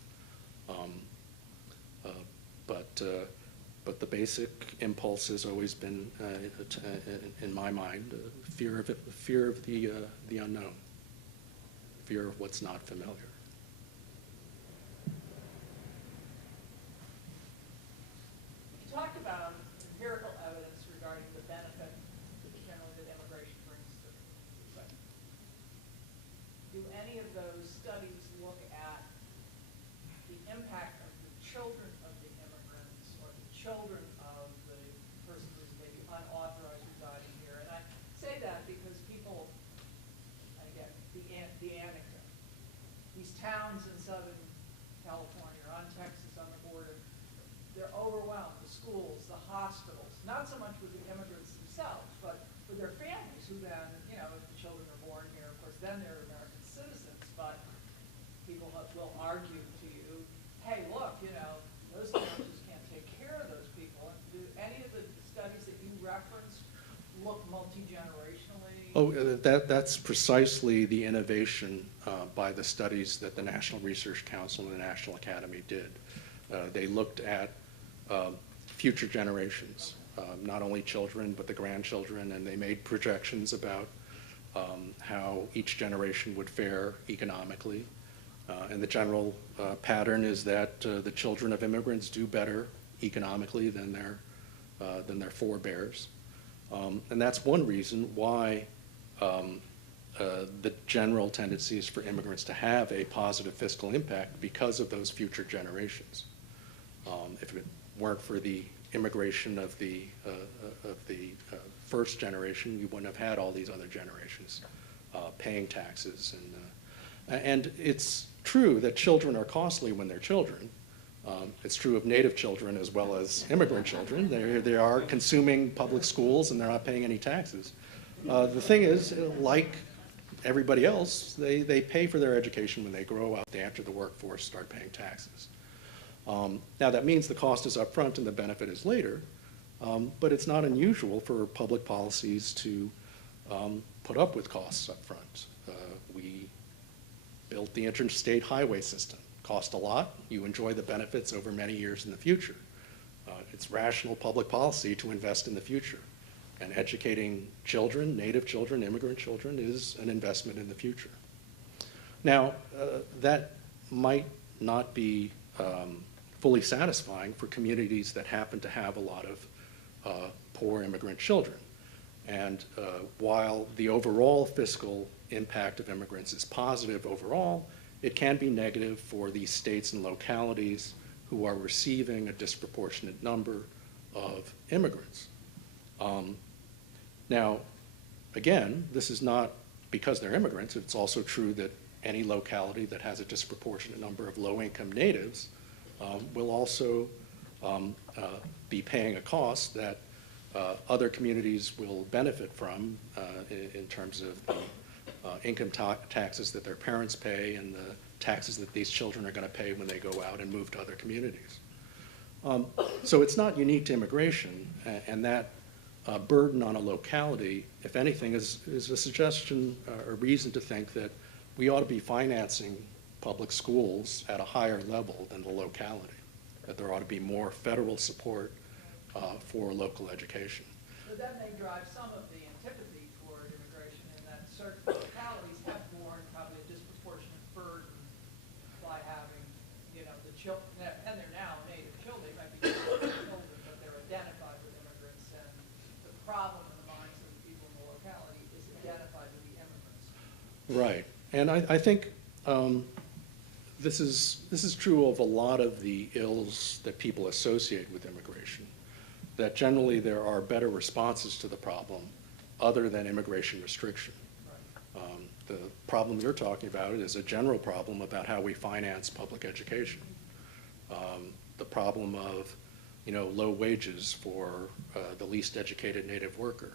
But the basic impulse has always been, in my mind, fear of the unknown, fear of what's not familiar. You talked about empirical evidence regarding the benefit generally that immigration brings to society. Do any of those studies look at the impact of the children of the immigrants or the children of the person who's maybe unauthorized residing here? And I say that because people, again, the anecdote. These towns in Southern California or on Texas on the border, they're overwhelmed. The schools, the hospitals, not so much with the immigrants themselves, but with their families who then, you know, if the children are born here, of course, then they're American citizens, but people will argue to you, hey, look, you know, those towns just can't take care of those people. And do any of the studies that you referenced look multi-generationally? Oh, that's precisely the innovation by the studies that the National Research Council and the National Academy did. They looked at future generations, not only children, but the grandchildren, and they made projections about how each generation would fare economically. And the general pattern is that the children of immigrants do better economically than their forebears. And that's one reason why the general tendency is for immigrants to have a positive fiscal impact because of those future generations. If it weren't for the immigration of the first generation, you wouldn't have had all these other generations paying taxes. And it's true that children are costly when they're children. It's true of native children as well as immigrant children. They are consuming public schools and they're not paying any taxes. The thing is, like everybody else, they pay for their education when they grow up. They enter the workforce, start paying taxes. Now that means the cost is up front and the benefit is later, but it's not unusual for public policies to put up with costs up front. We built the interstate highway system. Cost a lot, you enjoy the benefits over many years in the future. It's rational public policy to invest in the future. And educating children, native children, immigrant children is an investment in the future. Now, that might not be fully satisfying for communities that happen to have a lot of poor immigrant children. And while the overall fiscal impact of immigrants is positive overall, it can be negative for these states and localities who are receiving a disproportionate number of immigrants. Now, again, this is not because they're immigrants. It's also true that any locality that has a disproportionate number of low-income natives will also be paying a cost that other communities will benefit from in terms of the income taxes that their parents pay and the taxes that these children are going to pay when they go out and move to other communities. So it's not unique to immigration, and that burden on a locality, if anything, is a suggestion or reason to think that we ought to be financing public schools at a higher level than the locality, that there ought to be more federal support for local education. But that may drive some of the antipathy toward immigration in that certain localities have borne probably a disproportionate burden by having, you know, the children, and they're now native children, they might be children, but they're identified with immigrants, and the problem in the minds of the people in the locality is identified with the immigrants. Right, and I think this is true of a lot of the ills that people associate with immigration, that generally there are better responses to the problem other than immigration restriction. The problem you're talking about is a general problem about how we finance public education. The problem of, you know, low wages for the least educated native worker.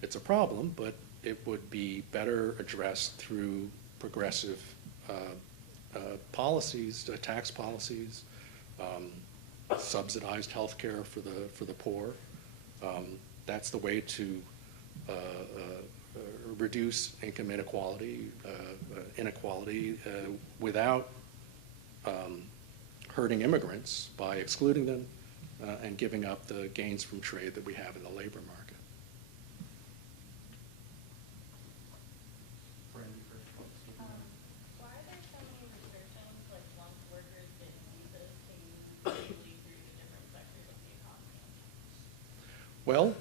It's a problem, but it would be better addressed through progressive policies, tax policies, subsidized health care for the poor. That's the way to reduce income inequality, without hurting immigrants by excluding them and giving up the gains from trade that we have in the labor market. Why are there so many restrictions, like once workers get visas, can you easily through the different sectors of the economy? Well,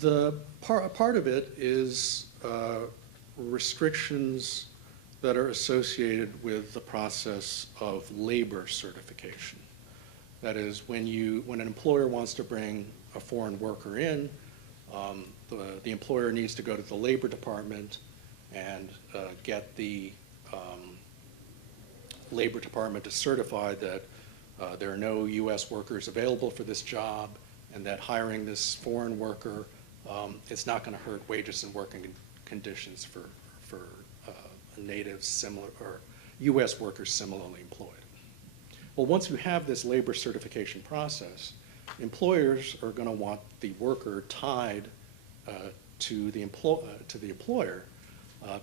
the part of it is restrictions that are associated with the process of labor certification. That is, when an employer wants to bring a foreign worker in, the employer needs to go to the Labor Department and get the Labor Department to certify that there are no U.S. workers available for this job, and that hiring this foreign worker is not going to hurt wages and working conditions for natives similar or U.S. workers similarly employed. Well, once you have this labor certification process, employers are going to want the worker tied to the employer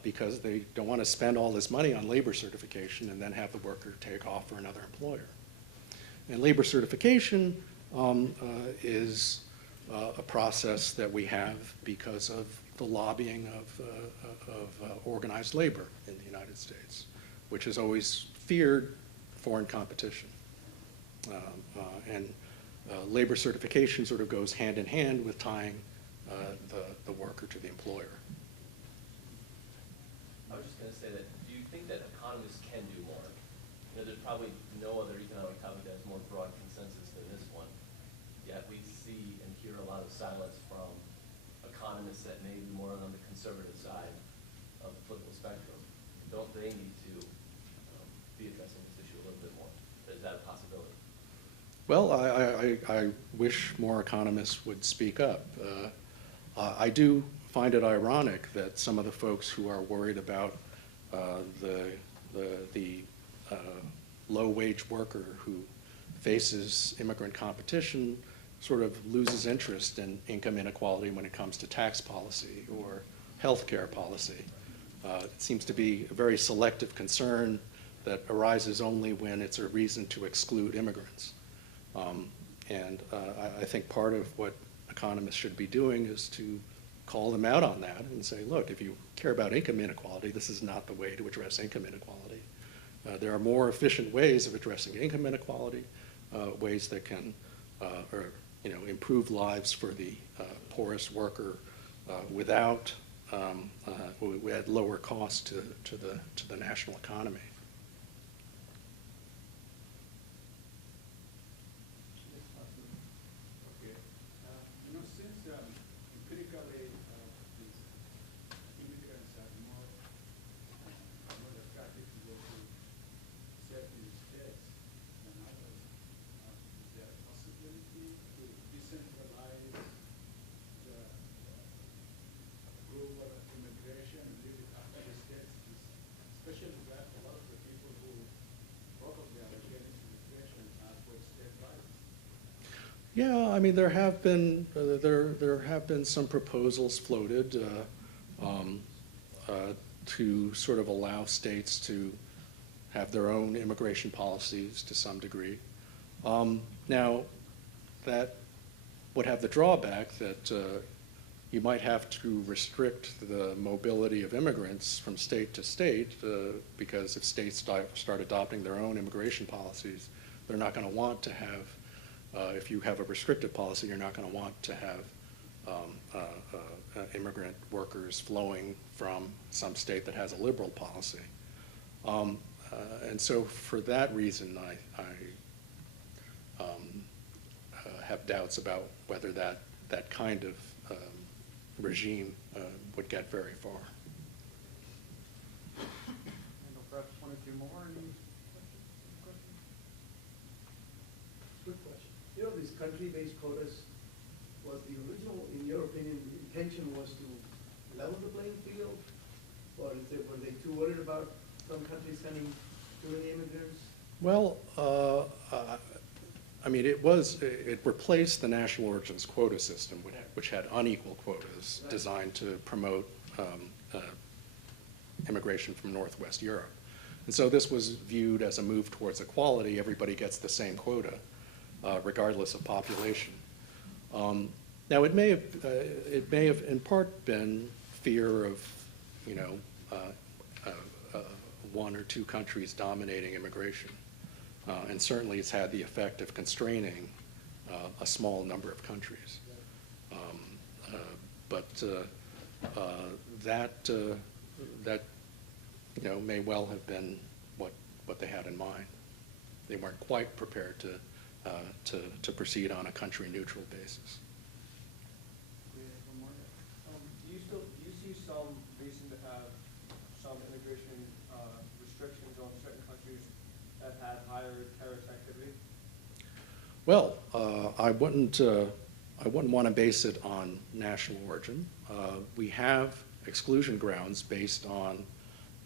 because they don't want to spend all this money on labor certification and then have the worker take off for another employer. And labor certification is a process that we have because of the lobbying of organized labor in the United States, which has always feared foreign competition. And labor certification sort of goes hand in hand with tying the worker to the employer. I was just going to say that, do you think that economists can do more? You know, there's probably no other economic topic that has more broad consensus than this one, yet we see and hear a lot of silence from economists that may be more on the conservative side of the political spectrum. Don't they need to be addressing this issue a little bit more? Is that a possibility? Well, I wish more economists would speak up. I do find it ironic that some of the folks who are worried about the low-wage worker who faces immigrant competition sort of loses interest in income inequality when it comes to tax policy or health care policy. It seems to be a very selective concern that arises only when it's a reason to exclude immigrants. I think part of what economists should be doing is to call them out on that and say, look, if you care about income inequality, this is not the way to address income inequality. There are more efficient ways of addressing income inequality, ways that can improve lives for the poorest worker without at lower cost to the national economy. Okay. Since empirically these immigrants are more attracted to go to certain states than others, is there a possibility to decentralize the global immigration and leave it after the states, especially that a lot of Yeah, I mean, there have been some proposals floated to sort of allow states to have their own immigration policies to some degree. Now, that would have the drawback that you might have to restrict the mobility of immigrants from state to state because if states start adopting their own immigration policies, they're not going to want to have, if you have a restrictive policy, you're not going to want to have immigrant workers flowing from some state that has a liberal policy. And so for that reason, I have doubts about whether that kind of regime would get very far. Perhaps one or two more. Good question. You know, these country-based quotas, was the original, in your opinion, the intention was to level the playing field? Or were they too worried about some countries sending too many immigrants? Well, I mean, it replaced the national origins quota system, which had unequal quotas designed to promote immigration from Northwest Europe. And so this was viewed as a move towards equality. Everybody gets the same quota, regardless of population. Now, it may have in part been fear of, you know, one or two countries dominating immigration. And certainly it's had the effect of constraining a small number of countries. But that you know, may well have been what they had in mind. They weren't quite prepared to proceed on a country-neutral basis. Do you see some reason to have some immigration restrictions on certain countries that had higher terrorist activity? Well, I wouldn't want to base it on national origin. We have exclusion grounds based on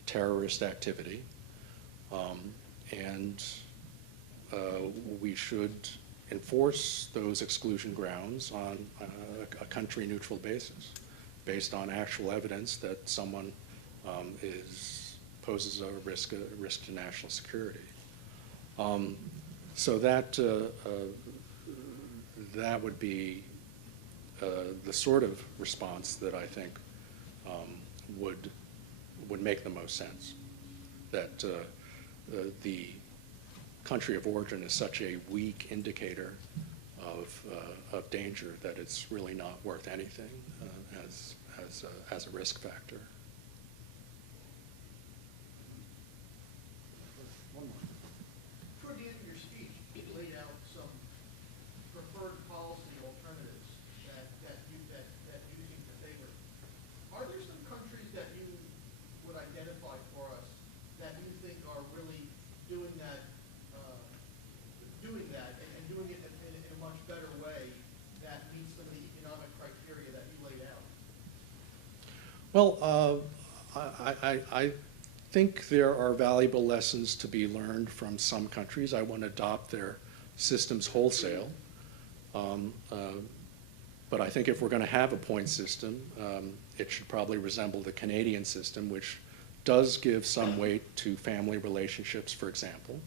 terrorist activity, and we should enforce those exclusion grounds on a country-neutral basis, based on actual evidence that someone poses a risk to national security. So that would be the sort of response that I think would make the most sense. That the country of origin is such a weak indicator of danger that it's really not worth anything as a risk factor. Toward the end of your speech, you laid out some preferred policy alternatives that you seem to favor. Are there some countries that you would identify for us that you think are really doing that and doing it in a much better way that meets some of the economic criteria that you laid out? Well, I think there are valuable lessons to be learned from some countries. I wouldn't adopt their systems wholesale. But I think if we're going to have a point system, it should probably resemble the Canadian system, which does give some weight to family relationships, for example.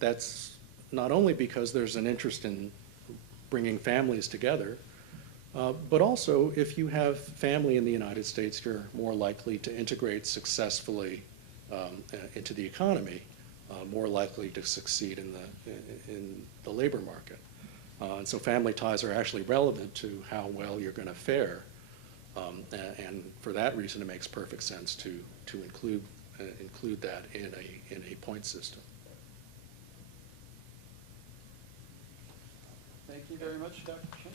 That's not only because there's an interest in bringing families together, but also if you have family in the United States, you're more likely to integrate successfully into the economy, more likely to succeed in the labor market. And so family ties are actually relevant to how well you're going to fare. And for that reason, it makes perfect sense to include that in a point system. Thank you very much, Dr. Chen.